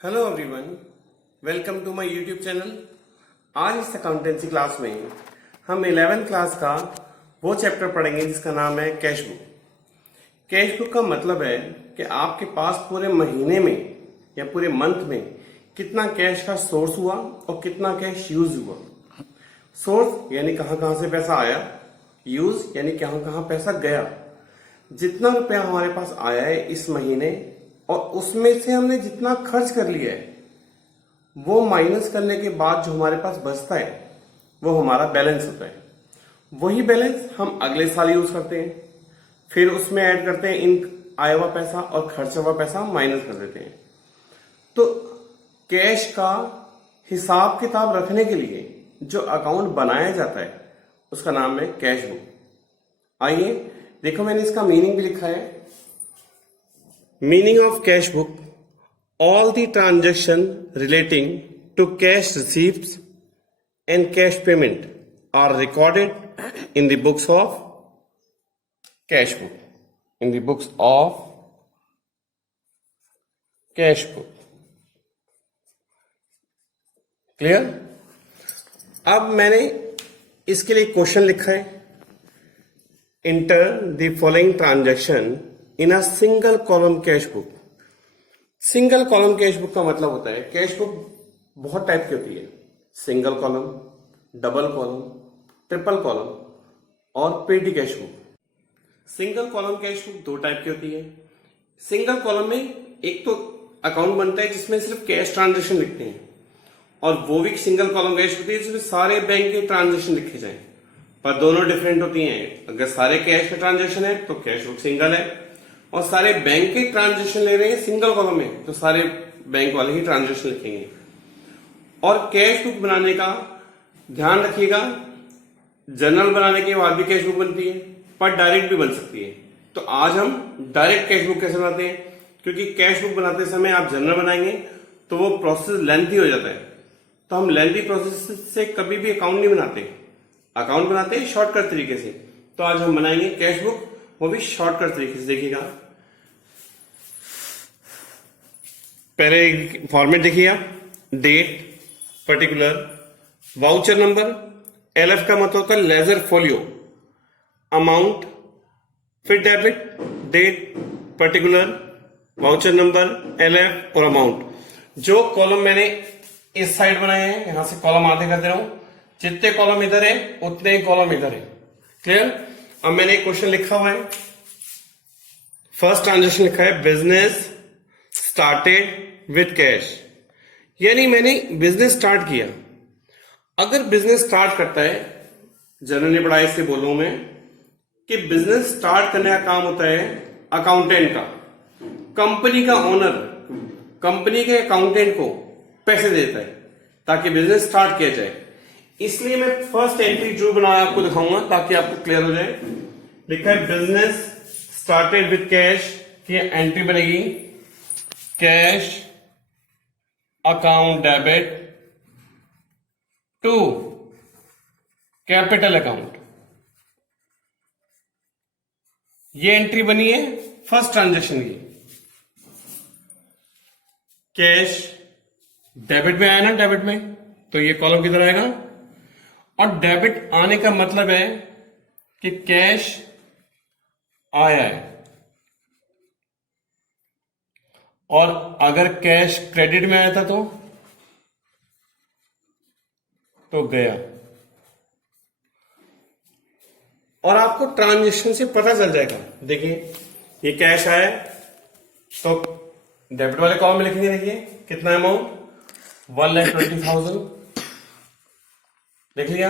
Hello everyone, welcome to my YouTube channel. आज इस accountancy class में हम 11th क्लास का वो चैप्टर पढ़ेंगे जिसका नाम है कैश बुक। कैश बुक का मतलब है कि आपके पास पूरे महीने में या पूरे मंथ में कितना कैश का सोर्स हुआ और कितना कैश यूज हुआ। सोर्स यानी कहां कहां से पैसा आया, यूज यानी कहां कहां पैसा गया। जितना रुपया हमारे पास आया है इस महीने और उसमें से हमने जितना खर्च कर लिया है वो माइनस करने के बाद जो हमारे पास बचता है वो हमारा बैलेंस होता है। वही बैलेंस हम अगले साल यूज करते हैं, फिर उसमें ऐड करते हैं इन आया हुआ पैसा और खर्चा हुआ पैसा माइनस कर देते हैं। तो कैश का हिसाब किताब रखने के लिए जो अकाउंट बनाया जाता है उसका नाम है कैश बुक। आइए देखो, मैंने इसका मीनिंग भी लिखा है। Meaning of cash book: all the transaction relating to cash receipts and cash payment are recorded in the books of cash book. In the books of cash book. Clear? अब मैंने इसके लिए क्वेश्चन लिखा है। Enter the following transaction in a single column cash book. Single column cash book का मतलब होता है, कैश बुक बहुत टाइप की होती है, single column, double column, triple column और petty cash book. Single column cash book दो टाइप की होती है। सिंगल कॉलम में एक तो अकाउंट बनता है जिसमें सिर्फ कैश ट्रांजेक्शन लिखते हैं, और वो भी सिंगल कॉलम कैश होती है जिसमें सारे बैंक के ट्रांजेक्शन लिखे जाए, पर दोनों डिफरेंट होती हैं। अगर सारे कैश के ट्रांजेक्शन है तो कैश बुक सिंगल है, और सारे बैंक के ट्रांजेक्शन ले रहे हैं सिंगल कॉलम में तो सारे बैंक वाले ही ट्रांजेक्शन लिखेंगे। और कैश बुक बनाने का ध्यान रखिएगा, जनरल बनाने के बाद भी कैश बुक बनती है पर डायरेक्ट भी बन सकती है। तो आज हम डायरेक्ट कैश बुक कैसे बनाते हैं, क्योंकि कैश बुक बनाते समय आप जनरल बनाएंगे तो वो प्रोसेस लेंथी हो जाता है। तो हम लेंथी प्रोसेस से कभी भी अकाउंट नहीं बनाते, अकाउंट बनाते हैं शॉर्टकट तरीके से। तो आज हम बनाएंगे कैश बुक, वो भी शॉर्टकट तरीके से। देखिएगा, पहले फॉर्मेट देखिएगा, date, particular, voucher number, LF का मतलब होता है लेजर फोलियो, अमाउंट, फिर debit, date, particular, voucher number, LF और अमाउंट। जो कॉलम मैंने इस साइड बनाए हैं, यहां से कॉलम आधे कर दे रहा हूं, जितने कॉलम इधर है उतने ही कॉलम इधर है। क्लियर? अब मैंने एक क्वेश्चन लिखा हुआ है, फर्स्ट ट्रांजेक्शन लिखा है बिजनेस स्टार्टेड विथ कैश, यानी मैंने बिजनेस स्टार्ट किया। अगर बिजनेस स्टार्ट करता है, जनरल ने पढ़ाई से बोलूं मैं कि बिजनेस स्टार्ट करने का काम होता है अकाउंटेंट का। कंपनी का ओनर कंपनी के अकाउंटेंट को पैसे देता है ताकि बिजनेस स्टार्ट किया जाए। इसलिए मैं फर्स्ट एंट्री जो बनाया आपको दिखाऊंगा ताकि आपको क्लियर हो जाए। लिखा है बिजनेस स्टार्टेड विथ कैश की एंट्री बनेगी cash account debit to capital account. ये एंट्री बनी है फर्स्ट ट्रांजेक्शन की। कैश डेबिट में आया ना, डेबिट में, तो ये कॉलम किधर आएगा। और डेबिट आने का मतलब है कि कैश आया है, और अगर कैश क्रेडिट में आया था तो गया। और आपको ट्रांजेक्शन से पता चल जाएगा। देखिए, ये कैश आया तो डेबिट वाले कॉलम में लिखेंगे, देखिए कितना अमाउंट 1,20,000 लिख लिया।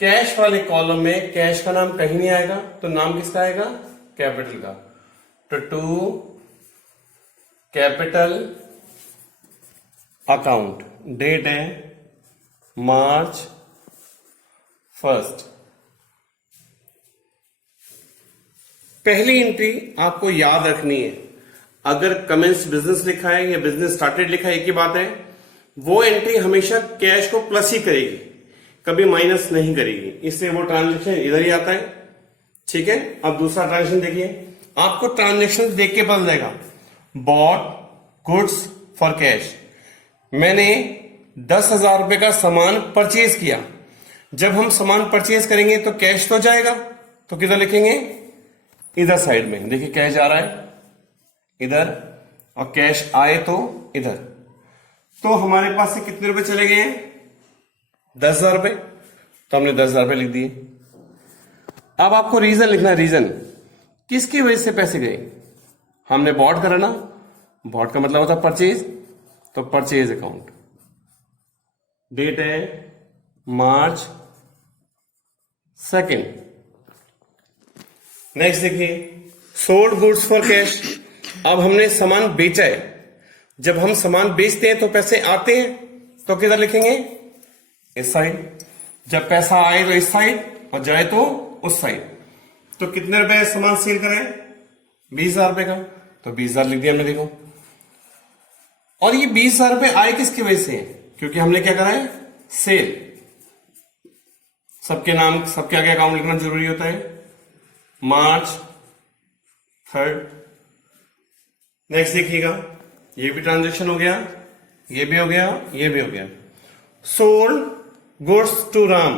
कैश वाले कॉलम में कैश का नाम कहीं नहीं आएगा, तो नाम किसका आएगा, कैपिटल का। तो टू कैपिटल अकाउंट, डेट है March 1st। पहली एंट्री आपको याद रखनी है। अगर कमेंस बिजनेस लिखा है या बिजनेस स्टार्टेड लिखा है, एक ही बात है, वो एंट्री हमेशा कैश को प्लस ही करेगी, कभी माइनस नहीं करेगी, इसलिए वो ट्रांजेक्शन इधर ही आता है। ठीक है, अब दूसरा ट्रांजेक्शन देखिए, आपको ट्रांजेक्शन देख के पता जाएगा। बॉट गुड्स फॉर कैश, मैंने 10,000 रुपए का सामान परचेज किया। जब हम सामान परचेज करेंगे तो कैश तो जाएगा, तो किधर लिखेंगे? इधर साइड में। देखिए कैश जा रहा है इधर और कैश आए तो इधर। तो हमारे पास से कितने रुपए चले गए हैं? 10,000 रुपए। तो हमने 10,000 रुपए लिख दिए। अब आपको रीजन लिखना है। रीजन किसकी वजह से पैसे गए? हमने बॉट करा ना, बॉट का मतलब होता है परचेज, तो परचेज अकाउंट। डेट है मार्च 2। नेक्स्ट देखिए, सोल्ड गुड्स फॉर कैश। अब हमने सामान बेचा है। जब हम सामान बेचते हैं तो पैसे आते हैं, तो किधर लिखेंगे? इस साइड। जब पैसा आए तो इस साइड और जाए तो उस साइड। तो कितने रुपए सामान सेल करें? 20,000 रुपए का, तो 20,000 लिख दिया हमने। देखो, और ये 20,000 रुपए आए किसकी वजह से? क्योंकि हमने क्या करा है? सेल। सबके नाम, सबके आगे अकाउंट लिखना जरूरी होता है। मार्च 3। नेक्स्ट देखिएगा, ये भी ट्रांजेक्शन हो गया, ये भी हो गया, ये भी हो गया। Sold goods to Ram.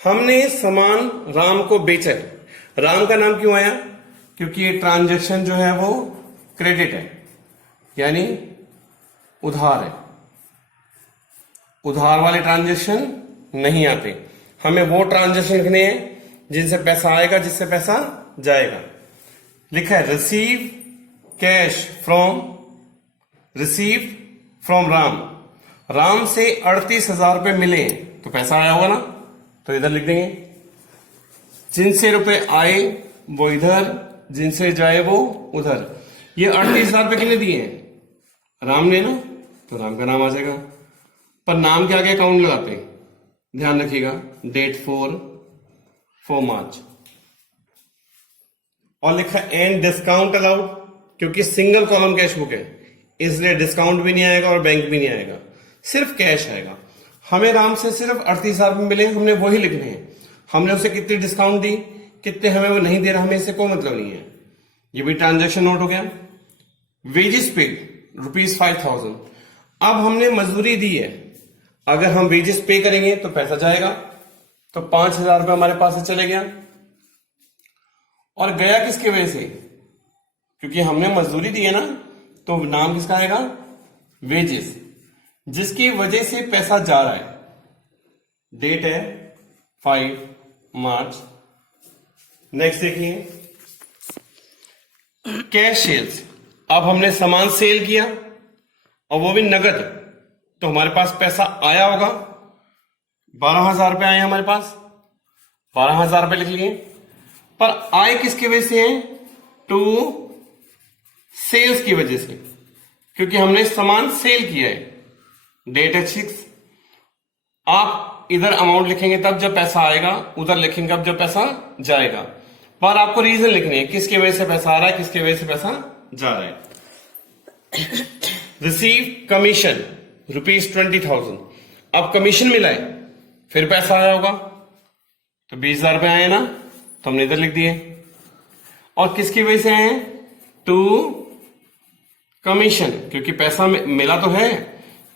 हमने सामान राम को बेचा है। राम का नाम क्यों आया? क्योंकि ये ट्रांजेक्शन जो है वो क्रेडिट है, यानी उधार है। उधार वाले ट्रांजेक्शन नहीं आते। हमें वो ट्रांजेक्शन लिखने हैं जिनसे पैसा आएगा, जिससे पैसा जाएगा। लिखा है receive cash from, receive from Ram. Ram से 38,000 रुपए मिले तो पैसा आया होगा ना, तो इधर लिख देंगे। जिनसे रुपए आए वो इधर, जिनसे जाए वो उधर। ये 38,000 रुपए कितने दिए हैं? राम ने ना, तो राम का नाम आ जाएगा। पर नाम के आगे अकाउंट लगाते हैं, ध्यान रखिएगा। डेट 4 मार्च। और लिखा एंड डिस्काउंट अलाउड, क्योंकि सिंगल कॉलम कैश बुक है इसलिए डिस्काउंट भी नहीं आएगा और बैंक भी नहीं आएगा, सिर्फ कैश आएगा। हमें राम से सिर्फ 38,000 रुपए मिले, हमने वही लिखने हैं। हमने उसे कितनी डिस्काउंट दी, कितने हमें वो नहीं दे रहा, हमें इससे कोई मतलब नहीं है। ये भी ट्रांजेक्शन नोट हो गया। Wages paid ₹5,000। अब हमने मजदूरी दी है, अगर हम वेजेस पे करेंगे तो पैसा जाएगा, तो 5,000 रुपए हमारे पास से चले गया। और गया किसकी वजह से? क्योंकि हमने मजदूरी दी है ना, तो नाम किसका आएगा? वेजेस, जिसकी वजह से पैसा जा रहा है। डेट है 5 मार्च। नेक्स्ट देखिए, कैश सेल्स। अब हमने सामान सेल किया और वो भी नगद, तो हमारे पास पैसा आया होगा। 12,000 रुपए आए हमारे पास, 12,000 रुपए लिख लिए। पर आए किसकी वजह से हैं? टू सेल्स की वजह से, क्योंकि हमने सामान सेल किया है। डेट है 6। आप इधर अमाउंट लिखेंगे तब जब पैसा आएगा, उधर लिखेंगे अब जब पैसा जाएगा। पर आपको रीजन लिखनी है, किसकी वजह से पैसा आ रहा है, किसकी वजह से पैसा जा रहा है। Receive commission ₹20,000। अब कमीशन मिला है, फिर पैसा आया होगा, तो 20,000 रुपए आए ना, तो हमने इधर लिख दिए। और किसकी वजह से आए? टू कमीशन, क्योंकि पैसा मिला तो है,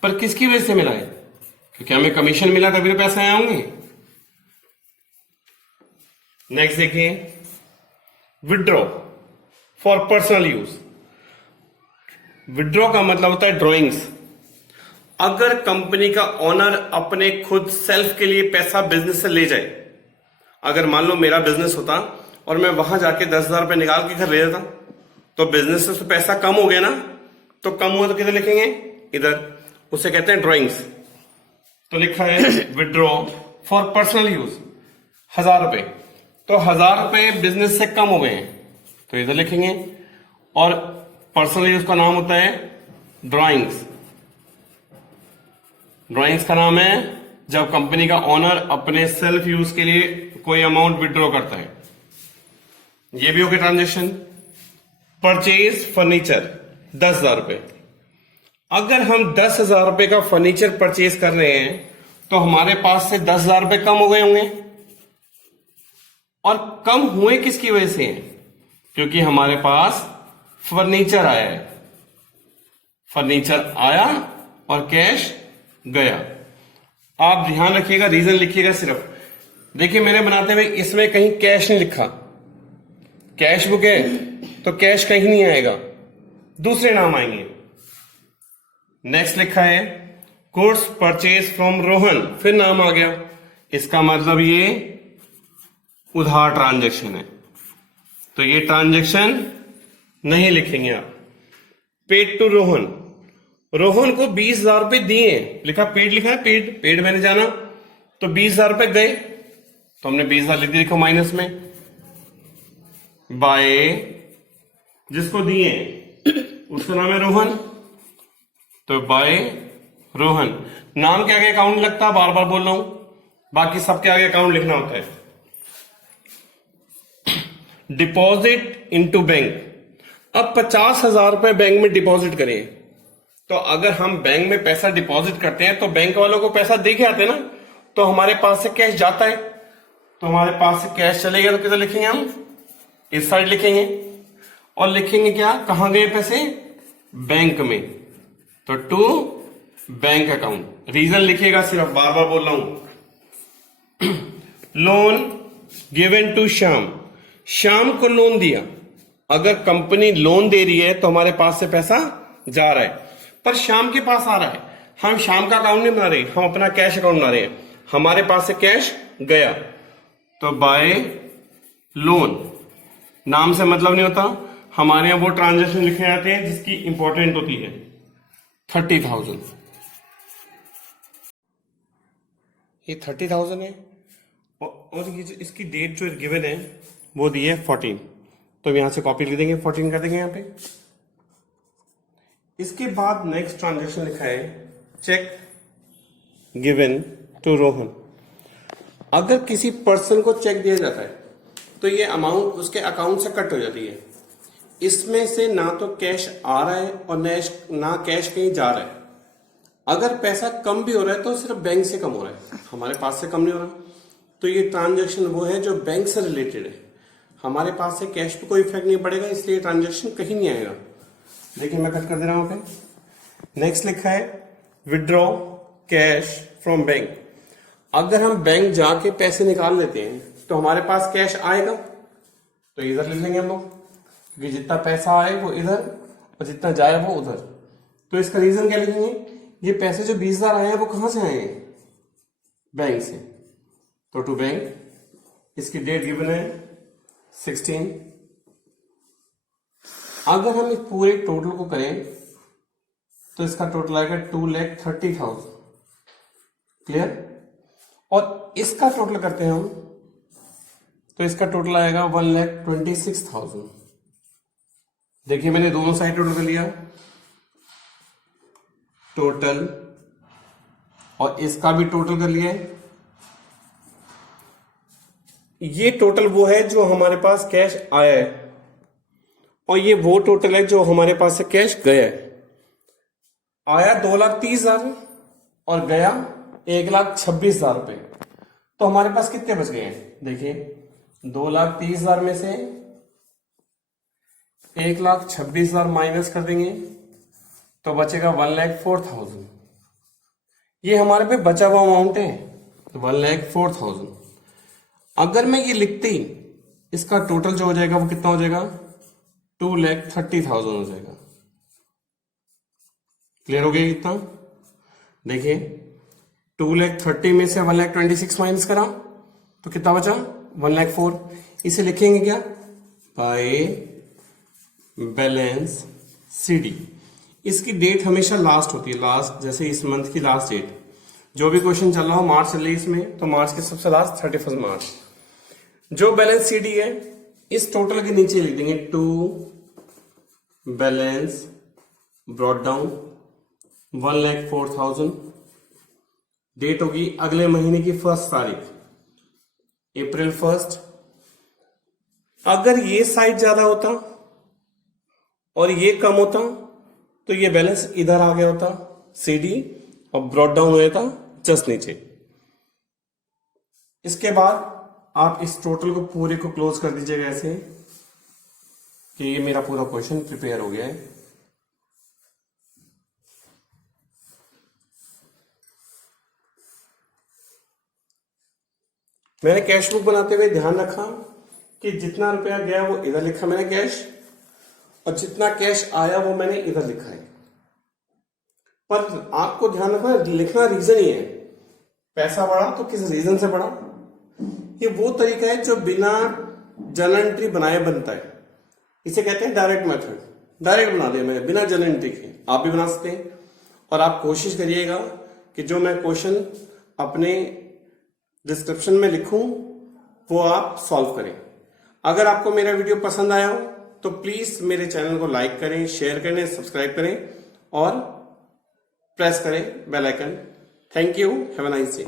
पर किसकी वजह से मिला है? क्योंकि हमें कमीशन मिला तभी तो पैसे आए होंगे। नेक्स्ट देखिए, withdraw for personal use. Withdraw का मतलब होता है ड्रॉइंग्स। अगर कंपनी का ओनर अपने खुद सेल्फ के लिए पैसा बिजनेस से ले जाए, अगर मान लो मेरा बिजनेस होता और मैं वहां जाके 10,000 रुपए निकाल के घर ले जाता, तो बिजनेस से पैसा कम हो गया ना, तो कम हुआ तो किधर लिखेंगे? इधर। उसे कहते हैं ड्रॉइंग्स। तो लिखा है विड्रॉ फॉर पर्सनल यूज 1,000 रुपए, तो 1,000 रुपए बिजनेस से कम हो गए हैं, तो इधर लिखेंगे। और पर्सनल यूज का नाम होता है ड्रॉइंग्स। ड्रॉइंग्स का नाम है जब कंपनी का ओनर अपने सेल्फ यूज के लिए कोई अमाउंट विड्रॉ करता है। ये भी हो गया ट्रांजेक्शन। परचेज फर्नीचर 10,000 रुपए। अगर हम 10,000 रुपए का फर्नीचर परचेज कर रहे हैं तो हमारे पास से 10,000 रुपए कम हो गए होंगे। और कम हुए किसकी वजह से? क्योंकि हमारे पास फर्नीचर आया है। फर्नीचर आया और कैश गया। आप ध्यान रखिएगा, रीजन लिखिएगा सिर्फ। देखिए मैंने बनाते हुए इसमें कहीं कैश नहीं लिखा, कैश बुक है तो कैश कहीं नहीं आएगा, दूसरे नाम आएंगे। नेक्स्ट लिखा है गुड्स परचेज फ्रॉम रोहन, फिर नाम आ गया, इसका मतलब ये उधार ट्रांजैक्शन है, तो ये ट्रांजैक्शन नहीं लिखेंगे आप। पेड टू रोहन, रोहन को 20,000 रुपए दिए, लिखा पेड, लिखा है पेड, पेड मैंने जाना तो 20,000 रुपए गए तो हमने 20,000 लिख दिया, देखो माइनस में। बाय जिसको दिए उसका नाम है रोहन, तो बाय रोहन। नाम के आगे अकाउंट लगता है, बार बार बोल रहा हूं, बाकी सबके आगे अकाउंट लिखना होता है। डिपॉजिट इनटू बैंक, अब 50,000 रुपए बैंक में डिपॉजिट करें, तो अगर हम बैंक में पैसा डिपॉजिट करते हैं तो बैंक वालों को पैसा दे के आते हैं ना, तो हमारे पास से कैश जाता है, तो हमारे पास से कैश चलेगा तो किधर लिखेंगे हम, इस साइड लिखेंगे, और लिखेंगे क्या, कहां गए पैसे, बैंक में, तो टू बैंक अकाउंट। रीजन लिखेगा सिर्फ, बार बार बोल रहा हूं। Loan given to Shyam, Shyam को लोन दिया, अगर कंपनी लोन दे रही है तो हमारे पास से पैसा जा रहा है, पर श्याम के पास आ रहा है, हम श्याम का अकाउंट नहीं बना रहे, हम अपना कैश अकाउंट बना रहे हैं, हमारे पास से कैश गया, तो बाय लोन। नाम से मतलब नहीं होता, हमारे यहां वो ट्रांजेक्शन लिखे जाते हैं जिसकी इंपॉर्टेंट होती है। 30,000, ये 30,000 है, और ये जो इसकी डेट जो गिवन है वो दी है 14, तो यहां से कॉपी लिख देंगे, 14 कर देंगे यहां पे। इसके बाद नेक्स्ट ट्रांजेक्शन लिखा है चेक गिवन टू रोहन। अगर किसी पर्सन को चेक दिया जाता है तो ये अमाउंट उसके अकाउंट से कट हो जाती है, इसमें से ना तो कैश आ रहा है और ना कैश कहीं जा रहा है। अगर पैसा कम भी हो रहा है तो सिर्फ बैंक से कम हो रहा है, हमारे पास से कम नहीं हो रहा, तो ये ट्रांजेक्शन वो है जो बैंक से रिलेटेड है, हमारे पास से कैश पे कोई इफेक्ट नहीं पड़ेगा, इसलिए ट्रांजेक्शन कहीं नहीं आएगा। देखिए मैं कट कर दे रहा हूं पे। नेक्स्ट लिखा है विड्रॉ कैश फ्रॉम बैंक, अगर हम बैंक जाके पैसे निकाल लेते हैं तो हमारे पास कैश आएगा, तो इधर लिख लेंगे हम लोग, क्योंकि जितना पैसा आए वो इधर और जितना जाए वो उधर। तो इसका रीजन क्या लिखेंगे, ये पैसे जो 20,000 आए हैं वो कहां से आए हैं, बैंक से, तो टू बैंक। इसकी डेट गिवन है 16। अगर हम इस पूरे टोटल को करें तो इसका टोटल आएगा 2,30,000, क्लियर। और इसका टोटल करते हैं हम तो इसका टोटल आएगा 1,26,000। देखिए मैंने दोनों साइड टोटल कर लिया, टोटल, और इसका भी टोटल कर लिया है। ये टोटल वो है जो हमारे पास कैश आया है, और ये वो टोटल है जो हमारे पास से कैश गया है। आया 2,30,000 और गया 1,26,000 रुपए, तो हमारे पास कितने बच गए हैं, देखिए 2,30,000 में से 1,26,000 माइनस कर देंगे तो बचेगा 1,04,000। ये हमारे पे बचा हुआ अमाउंट है, 1,04,000। अगर मैं ये लिखते ही इसका टोटल जो हो जाएगा वो कितना हो जाएगा, 2,30,000 हो जाएगा। क्लियर हो गया कितना, देखिए 2,30,000 में से 1,26,000 माइनस करा तो कितना बचा, 1,04,000। इसे लिखेंगे क्या, बाय बैलेंस सीडी। इसकी डेट हमेशा लास्ट होती है, लास्ट, जैसे इस मंथ की लास्ट डेट, जो भी क्वेश्चन चल रहा हो, मार्च चल रही है इसमें, तो मार्च के सबसे लास्ट 31 मार्च। जो बैलेंस सीडी है इस टोटल के नीचे लिख देंगे to balance brought down 1,04,000। Date होगी अगले महीने की 1 तारीख, अप्रैल 1। अगर ये साइड ज्यादा होता और ये कम होता तो ये बैलेंस इधर आ गया होता सीडी, और ब्रॉट डाउन हो जाता जस्ट नीचे। इसके बाद आप इस टोटल को पूरे को क्लोज कर दीजिएगा ऐसे कि ये मेरा पूरा क्वेश्चन प्रिपेयर हो गया है। मैंने कैश बुक बनाते हुए ध्यान रखा कि जितना रुपया गया वो इधर लिखा मैंने कैश, और जितना कैश आया वो मैंने इधर लिखा है। पर आपको ध्यान रखना, लिखना रीजन ही है। पैसा बढ़ा तो किस रीजन से बढ़ा, ये वो तरीका है जो बिना जर्नल एंट्री बनाए बनता है। इसे कहते हैं डायरेक्ट मेथड। डायरेक्ट बना दिया मैंने बिना जर्नल एंट्री के, आप भी बना सकते हैं। और आप कोशिश करिएगा कि जो मैं क्वेश्चन अपने डिस्क्रिप्शन में लिखूं वो आप सॉल्व करें। अगर आपको मेरा वीडियो पसंद आया हो तो प्लीज मेरे चैनल को लाइक करें, शेयर करें, सब्सक्राइब करें और प्रेस करें bell icon. Thank you, have a nice day.